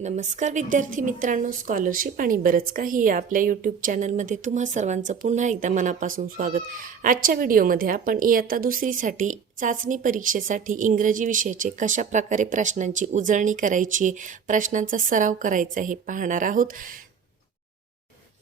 नमस्कार विद्यार्थी मित्रांनो स्कॉलरशिप आणि बरंच काही या आपल्या यूट्यूब चॅनलमध्ये तुम्हा सर्वांचं पुन्हा एकदा मनापासून स्वागत. आजच्या व्हिडिओमध्ये आपण इयत्ता दुसरीसाठी चाचणी परीक्षेसाठी इंग्रजी विषयाचे कशा प्रकारे प्रश्नांची उजळणी करायची आहे प्रश्नांचा सराव करायचा हे पाहणार आहोत.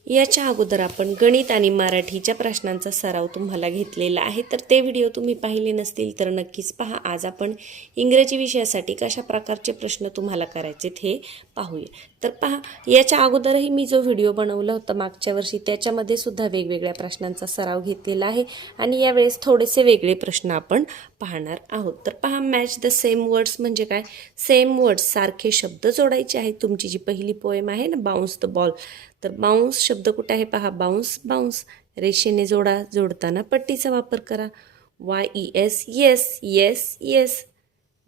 याच्या अगोदर आपण गणित आणि मराठीच्या प्रश्नांचा सराव तुम्हाला घेतलेला आहे. तर ते व्हिडिओ तुम्ही पाहिले नसतील तर नक्कीच पहा. आज आपण इंग्रजी विषयासाठी कशा प्रकारचे प्रश्न तुम्हाला करायचे हे पाहूया. तर पहा याच्या अगोदरही मी जो व्हिडिओ बनवला होता मागच्या वर्षी त्याच्यामध्ये सुद्धा वेगवेगळ्या प्रश्नांचा सराव घेतलेला आहे. आणि यावेळेस थोडेसे वेगळे प्रश्न आपण पाहणार आहोत. तर पहा मॅच द सेम वर्ड्स म्हणजे काय? सेम वर्ड्स सारखे शब्द जोडायचे आहेत. तुमची जी पहिली पोएम आहे ना बाउन्स द बॉल तर बाउन्स शब्द कुठे आहे पहा? बाउन्स बाउन्स रेषेने जोडा जोडताना पट्टीचा वापर करा. Y E S yes yes yes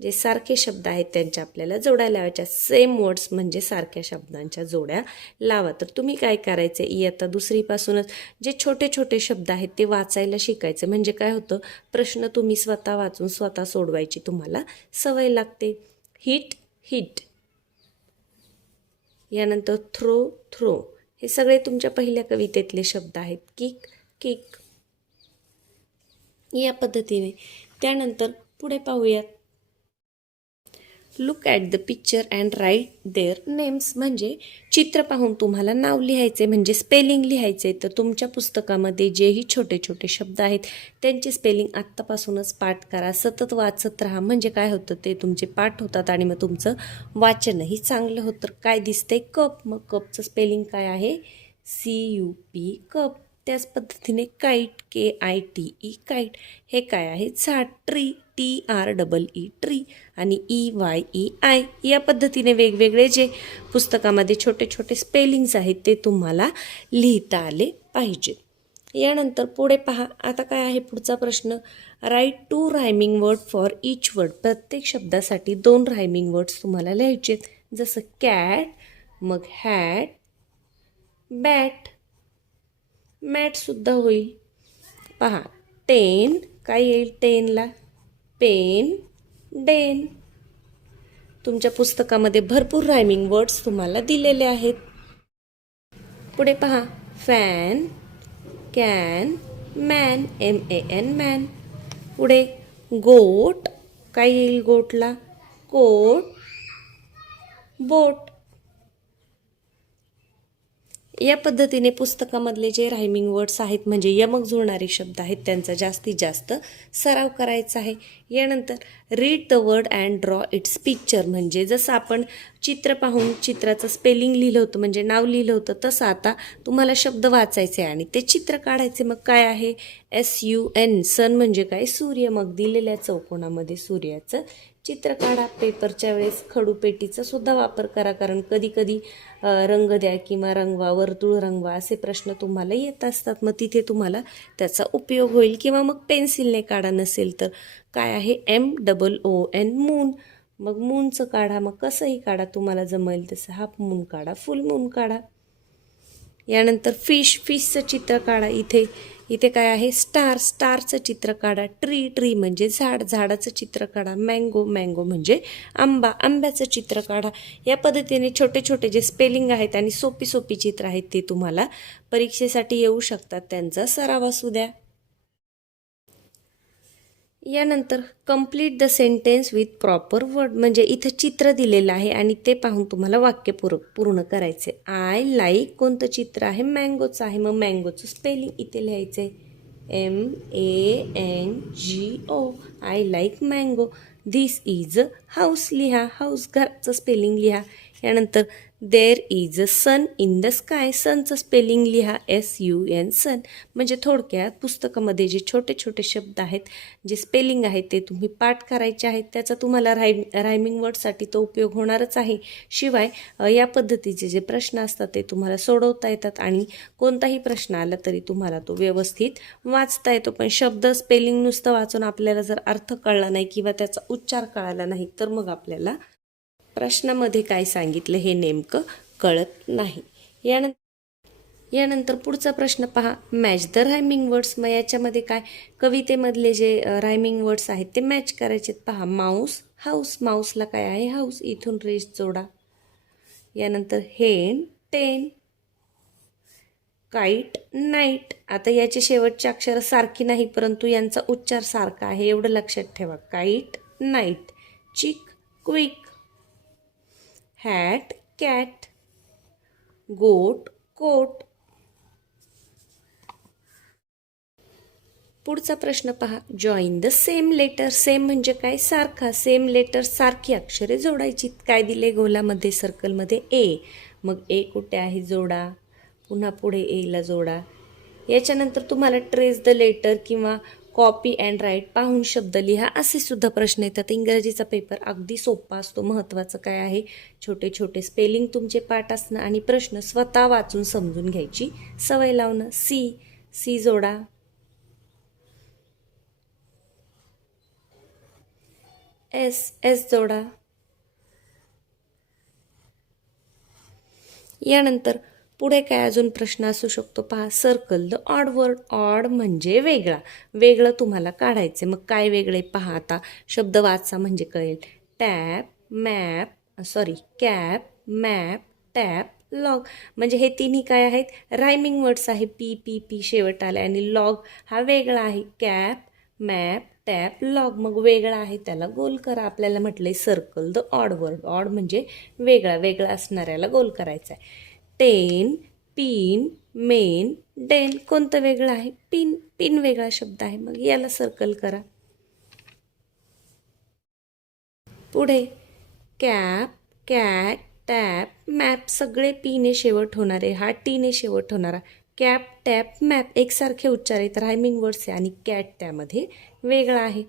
जे सारखे शब्द आहेत त्यांच्या आपल्याला जोड्या लावायच्या सेम वर्ड्स म्हणजे सारख्या शब्दांच्या जोड्या लावा. तर तुम्ही काय करायचं? इयत्ता दुसरीपासूनच जे छोटे छोटे शब्द आहेत ते वाचायला शिकायचे. म्हणजे काय होतं? प्रश्न तुम्ही स्वतः वाचून स्वतः सोडवायची तुम्हाला सवय लागते. हिट हिट यानंतर थ्रो थ्रो हे सगळे तुमच्या पहिल्या कवितेतले शब्द आहेत. किक किक या पद्धतीने. त्यानंतर पुढे पाहूयात. Look at the picture and write their names म्हणजे चित्र पाहून तुम्हाला नाव लिहायचे म्हणजे स्पेलिंग लिहायचे तर तुमच्या पुस्तकामध्ये जेही छोटे छोटे शब्द आहेत त्यांचे स्पेलिंग आत्तापासूनच पाठ करा. सतत वाचत राहा. म्हणजे काय होतं ते तुमचे पाठ होतात आणि मग तुमचं वाचनही चांगलं होतं. काय दिसतंय? कप. मग कपचं स्पेलिंग काय आहे? C U P cup. त्याच पद्धतीने kite K I T E kite हे काय आहे? झाड tree T R double E tree आणि ई वाय ई आय या पद्धतीने वेगवेगळे जे पुस्तकामध्ये छोटे छोटे स्पेलिंग्स आहेत ते तुम्हाला लिहिता आले पाहिजेत यानंतर पुढे पहा. आता काय आहे पुढचा प्रश्न? Write two rhyming word for each word प्रत्येक शब्दासाठी दोन रायमिंग वर्ड्स तुम्हाला लिहायचे आहेत जसं कॅट मग हॅट बॅट मॅटसुद्धा होईल. पहा टेन काय येईल टेनला? Pen Den. तुमच्या पुस्तकामध्ये भरपूर रायमिंग वर्ड्स तुम्हाला दिलेले आहेत. पुढे पहा fan can man M A N man पुढे गोट काय येईल गोटला कोट बोट या पद्धतीने पुस्तकामधले जे रायमिंग वर्ड्स आहेत म्हणजे यमक जुळणारे शब्द आहेत त्यांचा जास्तीत जास्त सराव करायचा आहे. यानंतर read the word and draw its picture म्हणजे जसं आपण चित्र पाहून चित्राचं स्पेलिंग लिहिलं होतं म्हणजे नाव लिहिलं होतं तसं आता तुम्हाला शब्द वाचायचे आणि ते चित्र काढायचे. मग काय आहे? एस यू एन सन म्हणजे काय? सूर्य मग दिलेल्या चौकोनामध्ये सूर्याचं चित्र काढा पेपरच्या वेळेस खडूपेटीचा सुद्धा वापर करा कारण कधी कधी रंग द्या किंवा रंगवा वर्तुळ रंगवा असे प्रश्न तुम्हाला येत असतात. मग तिथे तुम्हाला त्याचा उपयोग होईल किंवा मग पेन्सिलने काढा नसेल तर. काय आहे? M double O N moon मग मूनचं काढा मग कसंही काढा तुम्हाला जमेल तसं हाफ मून काढा फुल मून काढा. यानंतर फिश फिशचं चित्र काढा. इथे इथे काय आहे? स्टार स्टारचं चित्र काढा. ट्री ट्री म्हणजे झाड झाडाचं चित्र काढा. मँगो मँगो म्हणजे आंबा. आंब्याचं चित्र काढा. या पद्धतीने छोटे छोटे जे स्पेलिंग आहेत आणि सोपी सोपी चित्र आहेत ते तुम्हाला परीक्षेसाठी येऊ शकतात. त्यांचा सराव असू द्या. यानंतर complete the sentence with proper word म्हणजे इथं चित्र दिलेलं आहे आणि ते पाहून तुम्हाला वाक्य पूर पूर्ण करायचे आय लाईक कोणतं चित्र आहे? मँगोचं आहे. मग मँगोचं स्पेलिंग इथे लिहायचं आहे M A N G O I like mango this is a house लिहा. हाऊस घरचं स्पेलिंग लिहा. यानंतर there is a sun in the sky सनचं spelling लिहा एस यू एन सन म्हणजे थोडक्यात पुस्तकामध्ये जे छोटे छोटे शब्द आहेत जे स्पेलिंग आहेत ते तुम्ही पाठ करायचे आहेत. त्याचा तुम्हाला रायम रायमिंग वर्डसाठी तो उपयोग होणारच आहे. शिवाय या पद्धतीचे जे प्रश्न असतात ते तुम्हाला सोडवता येतात आणि कोणताही प्रश्न आला तरी तुम्हाला तो व्यवस्थित वाचता येतो. पण शब्द स्पेलिंग नुसतं वाचून आपल्याला जर अर्थ कळला नाही किंवा त्याचा उच्चार कळाला नाही तर मग आपल्याला प्रश्नामध्ये काय सांगितलं हे नेमकं कळत नाही. यानंतर यानंतर पुढचा प्रश्न पहा. मॅच द रायमिंग वर्ड्स मग याच्यामध्ये काय? कवितेमधले जे रायमिंग वर्ड्स आहेत ते मॅच करायचे पहा माऊस हाऊस माऊसला काय आहे? हाऊस इथून रेस जोडा. यानंतर हेन टेन काईट नाईट आता याचे शेवटचे अक्षरं सारखी नाही परंतु यांचा उच्चार सारखा आहे. एवढं लक्षात ठेवा. Kite night chick quick. Hat cat goat coat. पुढचा प्रश्न पहा. Join the same letter same म्हणजे काय? सारखा. सेम लेटर सारखी अक्षरे जोडायची. काय दिले? गोलामध्ये सर्कलमध्ये ए मग ए कुठे आहे? जोडा. पुन्हा पुढे एला जोडा. याच्यानंतर तुम्हाला ट्रेस द लेटर किंवा कॉपी अँड राईट पाहून शब्द लिहा असे सुद्धा प्रश्न येतात. इंग्रजीचा पेपर अगदी सोपा असतो महत्त्वाचं काय आहे? छोटे छोटे स्पेलिंग तुमचे पाठ असणं आणि प्रश्न स्वतः वाचून समजून घ्यायची सवय लावणं. सी सी जोडा. एस एस जोडा. यानंतर पुढे काय अजून प्रश्न असू शकतो? पहा circle the odd word odd म्हणजे वेगळा. वेगळं तुम्हाला काढायचे मग काय वेगळे? पहा आता शब्द वाचा म्हणजे कळेल. Tap map sorry cap map tap log. म्हणजे हे तिन्ही काय आहेत? रायमिंग वर्ड्स आहे. पी पी पी शेवट आले आणि लॉग हा वेगळा आहे. Cap map tap log. मग वेगळा आहे त्याला गोल करा. आपल्याला म्हटलंय circle the odd word odd म्हणजे वेगळा. वेगळा असणाऱ्याला गोल करायचा आहे टेन पिन मेन डेन कोणतं वेगळं आहे? पिन पिन वेगळा शब्द आहे. मग याला सर्कल करा. पुढे. कॅप कॅट टॅप मॅप सगळे पीने शेवट होणारे हा टीने शेवट होणारा कॅप टॅप मॅप एकसारखे उच्चार आहेत. रायमिंग वर्ड्स आहे आणि कॅट त्यामध्ये वेगळा आहे.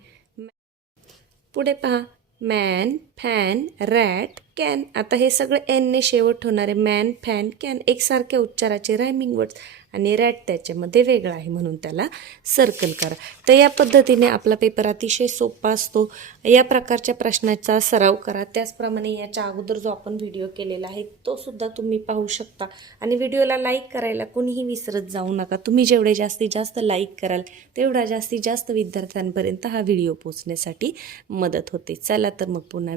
पुढे पहा. मॅन फॅन रॅट कॅन आता हे सगळं एनने शेवट होणारे मॅन फॅन कॅन एकसारख्या उच्चाराचे रायमिंग वर्ड्स आणि रॅट त्याच्यामध्ये वेगळा आहे म्हणून त्याला सर्कल करा. तर या पद्धतीने आपला पेपर अतिशय सोपा असतो. या प्रकारच्या प्रश्नाचा सराव करा. त्याचप्रमाणे याच्या अगोदर जो आपण व्हिडिओ केलेला आहे तो सुद्धा तुम्ही पाहू शकता. आणि व्हिडिओला लाईक करायला कोणीही विसरत जाऊ नका. तुम्ही जेवढे जास्तीत जास्त लाईक कराल तेवढा जास्तीत जास्त विद्यार्थ्यांपर्यंत हा व्हिडिओ पोचण्यासाठी मदत होते. चला तर मग पुन्हा